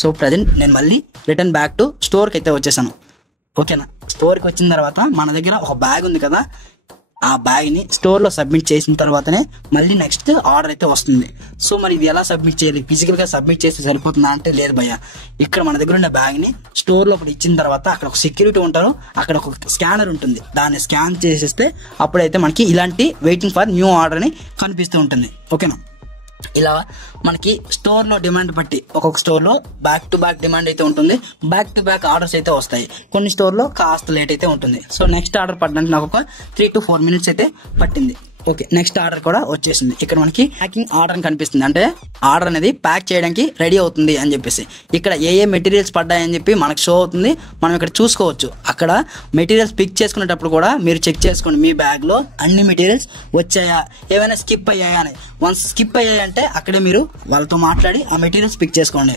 So present నేను మళ్ళీ return back to స్టోర్కి అయితే వచ్చేసాను. ఓకేనా, స్టోర్కి వచ్చిన తర్వాత మన దగ్గర ఒక బ్యాగ్ ఉంది కదా, ఆ బ్యాగ్ని స్టోర్లో సబ్మిట్ చేసిన తర్వాతనే మళ్ళీ నెక్స్ట్ ఆర్డర్ అయితే వస్తుంది. సో మరి ఇది ఎలా సబ్మిట్ చేయాలి? ఫిజికల్గా సబ్మిట్ చేస్తే సరిపోతుందా అంటే లేదు భయ్య. ఇక్కడ మన దగ్గర ఉన్న బ్యాగ్ని స్టోర్లో ఒకటి ఇచ్చిన తర్వాత అక్కడ ఒక సెక్యూరిటీ ఉంటారు, అక్కడ ఒక స్కానర్ ఉంటుంది, దాన్ని స్కాన్ చేసేస్తే అప్పుడైతే మనకి ఇలాంటి వెయిటింగ్ ఫర్ న్యూ ఆర్డర్ అని కనిపిస్తూ ఉంటుంది. ఓకేనా, ఇలా మనకి స్టోర్లో డిమాండ్ బట్టి ఒక్కొక్క స్టోర్లో బ్యాక్ టు బ్యాక్ డిమాండ్ అయితే ఉంటుంది, బ్యాక్ టు బ్యాక్ ఆర్డర్స్ అయితే వస్తాయి. కొన్ని స్టోర్లో కాస్త లేట్ అయితే ఉంటుంది. సో నెక్స్ట్ ఆర్డర్ పడడానికి నాకు ఒక 3 to 4 minutes అయితే పట్టింది. ఓకే, నెక్స్ట్ ఆర్డర్ కూడా వచ్చేసింది. ఇక్కడ మనకి ప్యాకింగ్ ఆర్డర్ అని కనిపిస్తుంది, అంటే ఆర్డర్ అనేది ప్యాక్ చేయడానికి రెడీ అవుతుంది అని చెప్పేసి. ఇక్కడ ఏ మెటీరియల్స్ పడ్డాయని చెప్పి మనకు షో అవుతుంది, మనం ఇక్కడ చూసుకోవచ్చు. అక్కడ మెటీరియల్స్ పిక్ చేసుకునేటప్పుడు కూడా మీరు చెక్ చేసుకోండి, మీ బ్యాగ్లో అన్ని మెటీరియల్స్ వచ్చాయా, ఏమైనా స్కిప్ అయ్యాయా అని. వన్స్ స్కిప్ అయ్యాయంటే అక్కడే మీరు వాళ్ళతో మాట్లాడి ఆ మెటీరియల్స్ పిక్ చేసుకోండి.